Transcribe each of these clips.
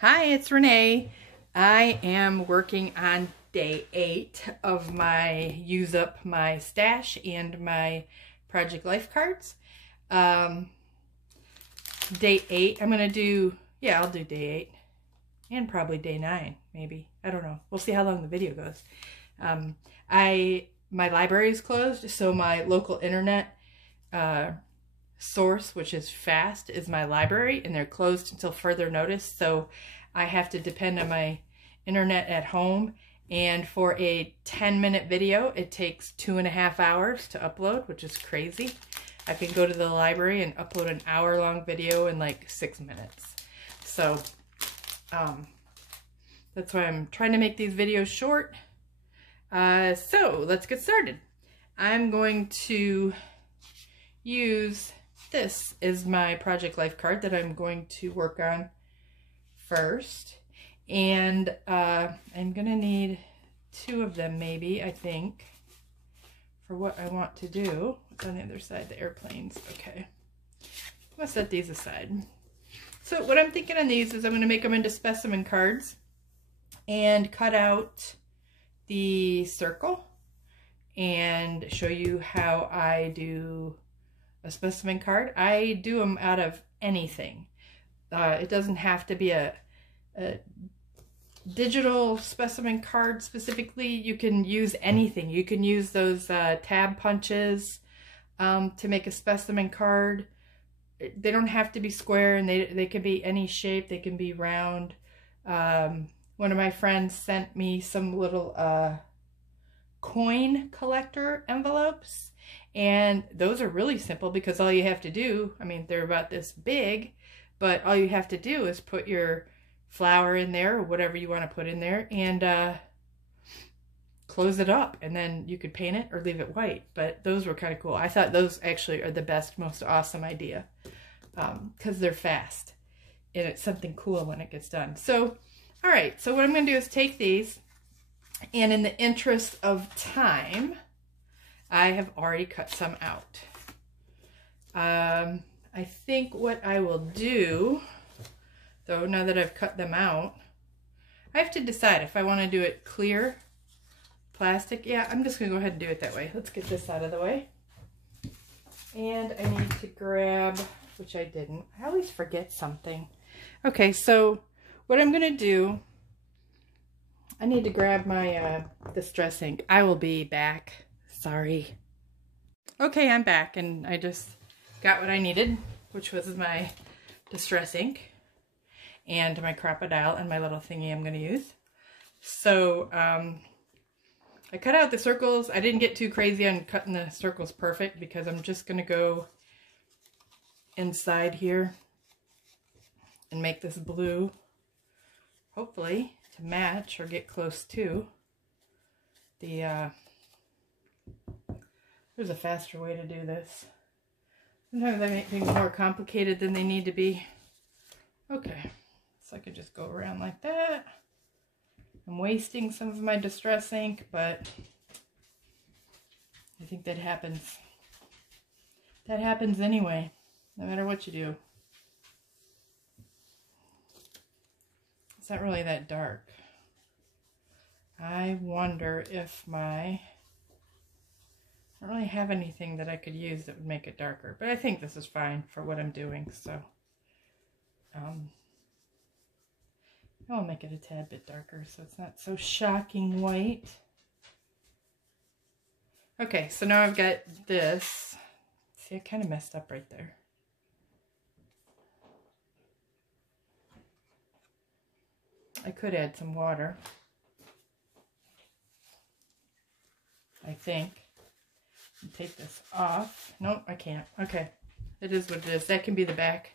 Hi, it's Renee. I am working on day 8 of my use up my stash and my Project Life cards. Day 8, I'm going to do, I'll do day 8 and probably day 9, maybe. I don't know. We'll see how long the video goes. My library is closed, so my local internet source, which is fast, is my library, and they're closed until further notice, so I have to depend on my internet at home. And for a 10-minute video, it takes 2.5 hours to upload, which is crazy. I can go to the library and upload an hour-long video in like 6 minutes. So that's why I'm trying to make these videos short. So let's get started. I'm going to use this is my Project Life card that I'm going to work on first. And I'm going to need 2 of them maybe, I think, for what I want to do. What's on the other side? The airplanes. Okay. I'm going to set these aside. So what I'm thinking on these is I'm going to make them into specimen cards and cut out the circle and show you how I do a specimen card. I do them out of anything. It doesn't have to be a digital specimen card specifically. You can use anything. You can use those tab punches to make a specimen card. They don't have to be square, and they can be any shape. They can be round. One of my friends sent me some little coin collector envelopes, and those are really simple because all you have to do, I mean, they're about this big, but all you have to do is put your flour in there or whatever you want to put in there and close it up, and then you could paint it or leave it white. But those were kind of cool. I thought those actually are the best, most awesome idea because they're fast and it's something cool when it gets done. So all right, so what I'm going to do is take these, and in the interest of time, I have already cut some out. I think what I will do, though, now that I've cut them out, I have to decide if I want to do it clear plastic. Yeah, I'm just going to go ahead and do it that way. Let's get this out of the way. And I need to grab, which I didn't. I always forget something. Okay, so what I'm going to do, I need to grab my Distress ink. I will be back. Sorry. Okay, I'm back, and I just got what I needed, which was my Distress ink and my Crop-A-Dile and my little thingy I'm going to use. So I cut out the circles. I didn't get too crazy on cutting the circles perfect because I'm just going to go inside here and make this blue, hopefully to match or get close to the there's a faster way to do this. Sometimes I make things more complicated than they need to be. Okay, so I could just go around like that. I'm wasting some of my Distress ink, but I think that happens. That happens anyway, no matter what you do. It's not really that dark. I wonder if I don't really have anything that I could use that would make it darker, but I think this is fine for what I'm doing, so I'll make it a tad bit darker so it's not so shocking white. Okay, so now I've got this. See, I kind of messed up right there. I could add some water, I think. And take this off. Nope, I can't. Okay, it is what it is. That can be the back.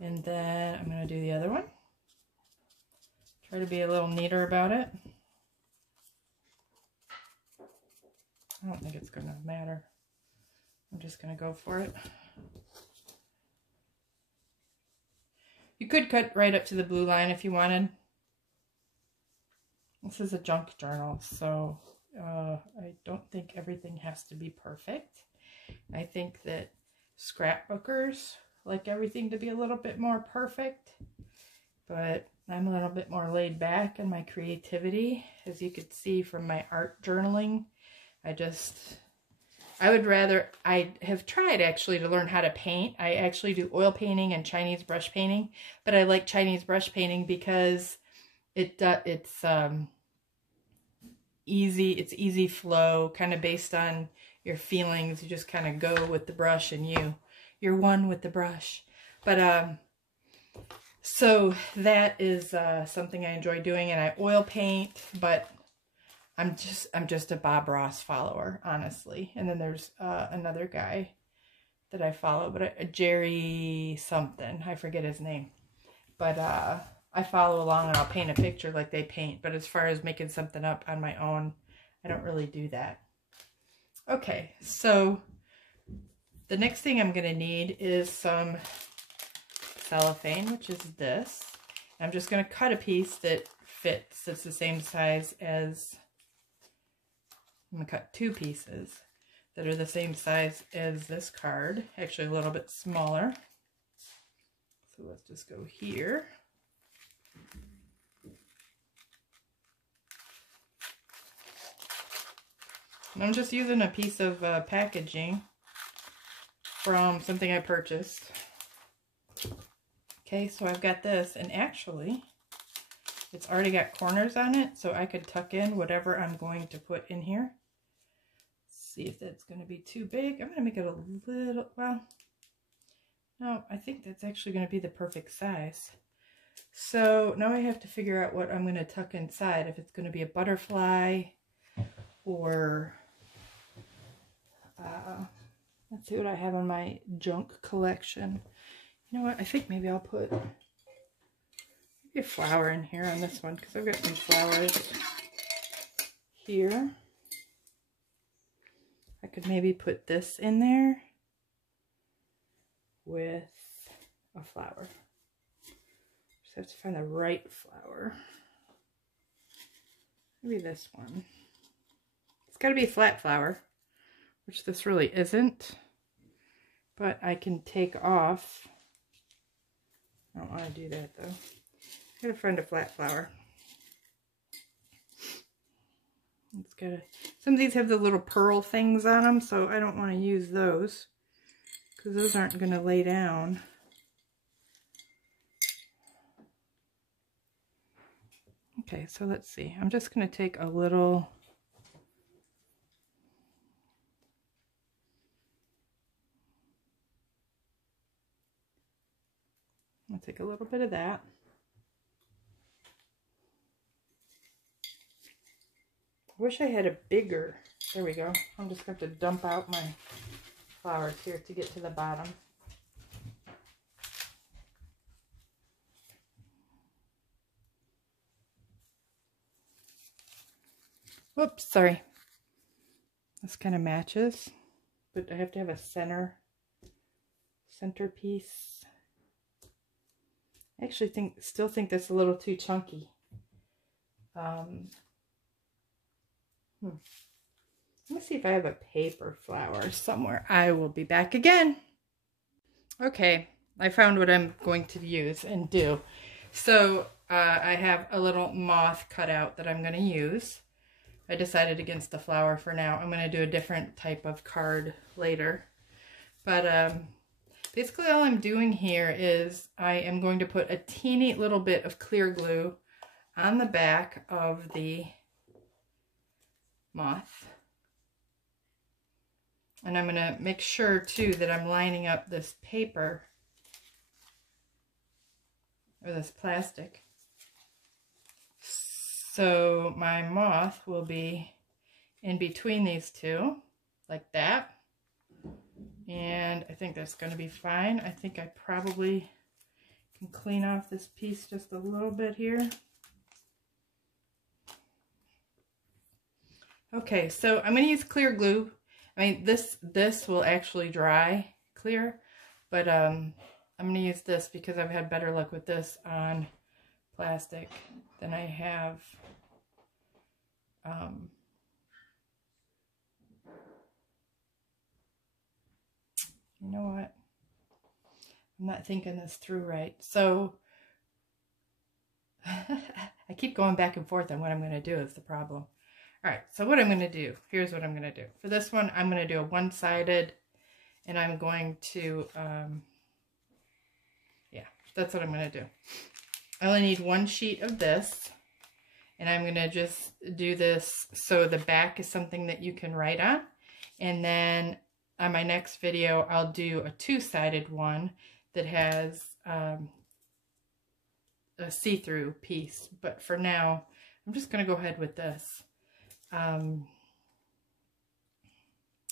And then I'm going to do the other one. Try to be a little neater about it. I don't think it's going to matter. I'm just going to go for it. You could cut right up to the blue line if you wanted. This is a junk journal, so I don't think everything has to be perfect. I think that scrapbookers I like everything to be a little bit more perfect, but I'm a little bit more laid back in my creativity. As you could see from my art journaling, I have tried actually to learn how to paint. I actually do oil painting and Chinese brush painting, but I like Chinese brush painting because it's easy flow, kind of based on your feelings. You just kind of go with the brush and you're one with the brush. But so that is something I enjoy doing, and I oil paint, but I'm just a Bob Ross follower, honestly. And then there's another guy that I follow, but Jerry something, I forget his name. But I follow along and I'll paint a picture like they paint. But as far as making something up on my own, I don't really do that. Okay, so the next thing I'm going to need is some cellophane, which is this. I'm just going to cut a piece that fits. It's the same size as... I'm going to cut two pieces that are the same size as this card, actually a little bit smaller. So let's just go here. And I'm just using a piece of packaging from something I purchased. Okay, so I've got this, and actually it's already got corners on it, so I could tuck in whatever I'm going to put in here. See if that's going to be too big. I'm going to make it a little, well, no, I think that's actually going to be the perfect size. So now I have to figure out what I'm going to tuck inside, if it's going to be a butterfly or, let's see what I have in my junk collection. You know what, I think maybe I'll put a flower in here on this one, because I've got some flowers here. I could maybe put this in there with a flower. Just have to find the right flower. Maybe this one. It's got to be a flat flower, which this really isn't. But I can take off. I don't want to do that though. I gotta find a flat flower. It's got some of these have the little pearl things on them, so I don't want to use those because those aren't going to lay down. Okay, so let's see. I'm just going to take a little. I'll take a little bit of that. I wish I had a bigger, there we go. I'm just going to dump out my flowers here to get to the bottom. Whoops, sorry. This kind of matches, but I have to have a centerpiece. I actually still think that's a little too chunky. Let me see if I have a paper flower somewhere. I will be back again. Okay, I found what I'm going to use and do. So I have a little moth cut out that I'm going to use. I decided against the flower for now. I'm going to do a different type of card later. But basically all I'm doing here is I am going to put a teeny little bit of clear glue on the back of the moth. And I'm going to make sure too that I'm lining up this paper or this plastic. So my moth will be in between these two, like that. And I think that's going to be fine. I think I probably can clean off this piece just a little bit here. Okay, so I'm going to use clear glue. I mean, this will actually dry clear, but I'm going to use this because I've had better luck with this on plastic than I have you know what? I'm not thinking this through right. So I keep going back and forth on what I'm going to do is the problem. All right, so what I'm going to do, here's what I'm going to do. For this one, I'm going to do a one-sided, and I'm going to, yeah, that's what I'm going to do. I only need one sheet of this, and I'm going to just do this so the back is something that you can write on. And then on my next video, I'll do a two-sided one that has a see-through piece. But for now, I'm just going to go ahead with this.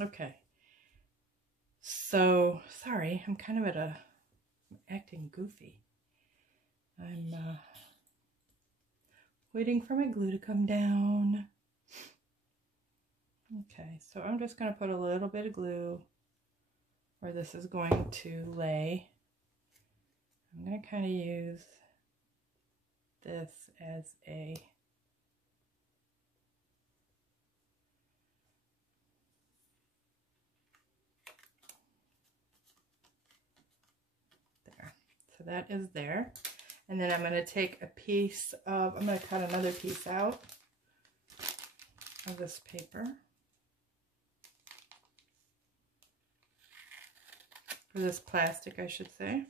Okay. So, sorry, I'm kind of acting goofy. I'm waiting for my glue to come down. Okay, so I'm just going to put a little bit of glue where this is going to lay. I'm going to kind of use this as a there. So that is there. And then I'm going to take a piece of, I'm going to cut another piece out of this paper. Or this plastic, I should say.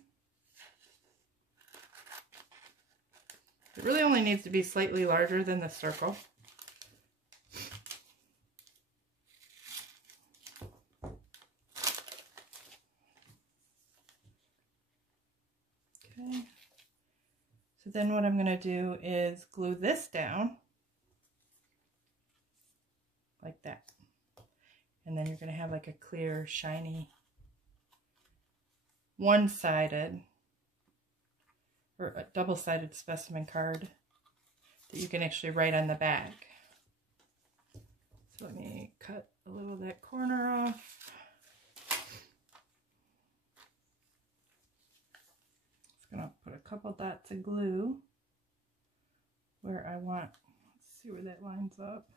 It really only needs to be slightly larger than the circle. Okay. So then what I'm going to do is glue this down like that. And then you're going to have like a clear, shiny, one-sided or a double-sided specimen card that you can actually write on the back. So let me cut a little of that corner off. Just gonna put a couple dots of glue where I want. Let's see where that lines up.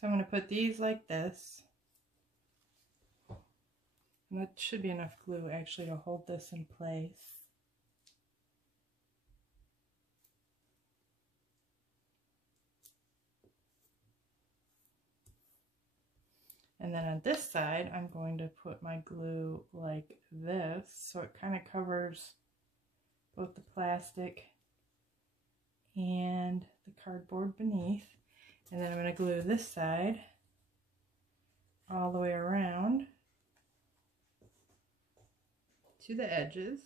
So I'm going to put these like this. And that should be enough glue actually to hold this in place. And then on this side, I'm going to put my glue like this, so it kind of covers both the plastic and the cardboard beneath. And then I'm going to glue this side all the way around to the edges.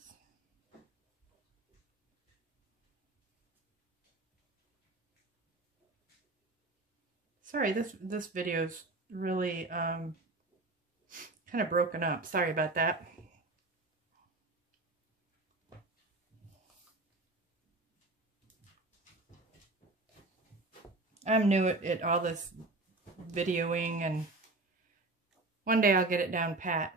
Sorry, this video is really kind of broken up. Sorry about that. I'm new at all this videoing, and one day I'll get it down pat.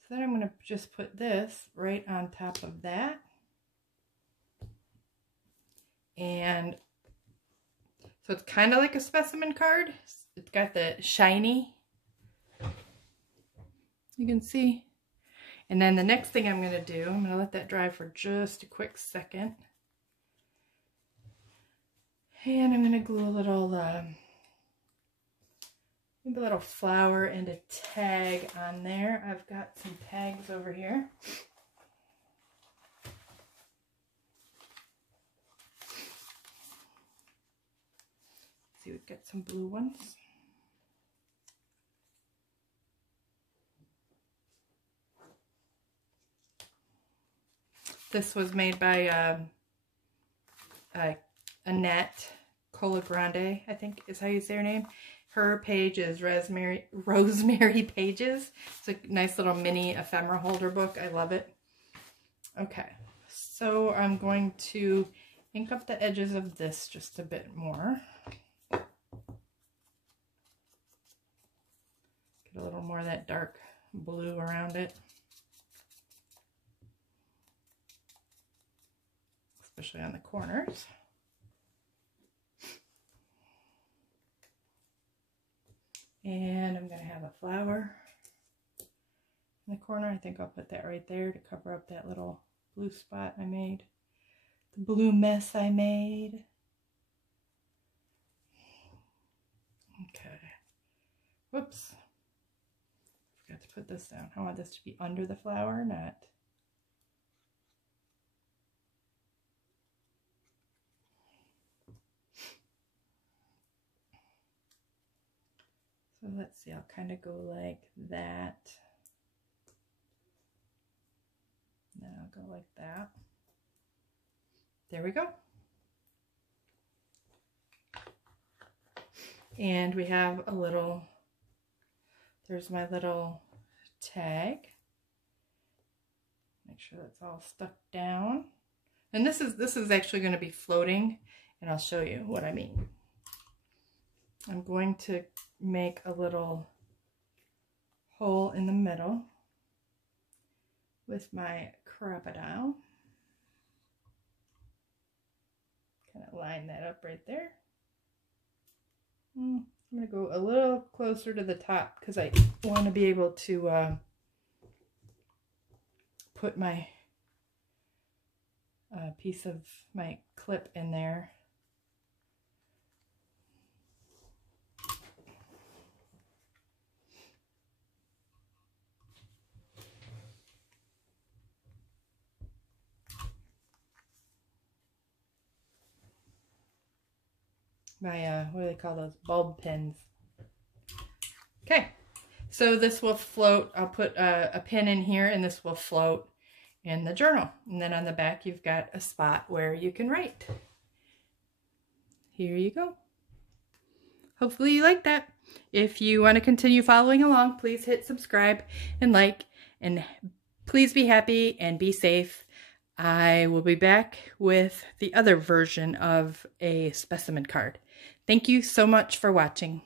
So then I'm going to just put this right on top of that. And so it's kind of like a specimen card. It's got the shiny, you can see. And then the next thing I'm going to do, I'm going to let that dry for just a quick second. And I'm going to glue a little, maybe a little flower and a tag on there. I've got some tags over here. Let's see, we've got some blue ones. This was made by Annette Colagrande, I think is how you say her name. Her page is Rosemary Pages. It's a nice little mini ephemera holder book. I love it. Okay, so I'm going to ink up the edges of this just a bit more. Get a little more of that dark blue around it. especially on the corners. And I'm going to have a flower in the corner. I think I'll put that right there to cover up that little blue spot I made. The blue mess I made. Okay. Whoops. Forgot to put this down. I want this to be under the flower, not. So let's see, I'll kind of go like that. Then I'll go like that. There we go. And we have a little, there's my little tag. Make sure that's all stuck down. And this is actually going to be floating, and I'll show you what I mean. I'm going to make a little hole in the middle with my crocodile. Kind of line that up right there. I'm going to go a little closer to the top because I want to be able to put my piece of my clip in there. My, what do they call those? Bulb pins. Okay, so this will float. I'll put a pin in here and this will float in the journal. And then on the back, you've got a spot where you can write. Here you go. Hopefully you like that. If you want to continue following along, please hit subscribe and like, and please be happy and be safe. I will be back with the other version of a specimen card. Thank you so much for watching.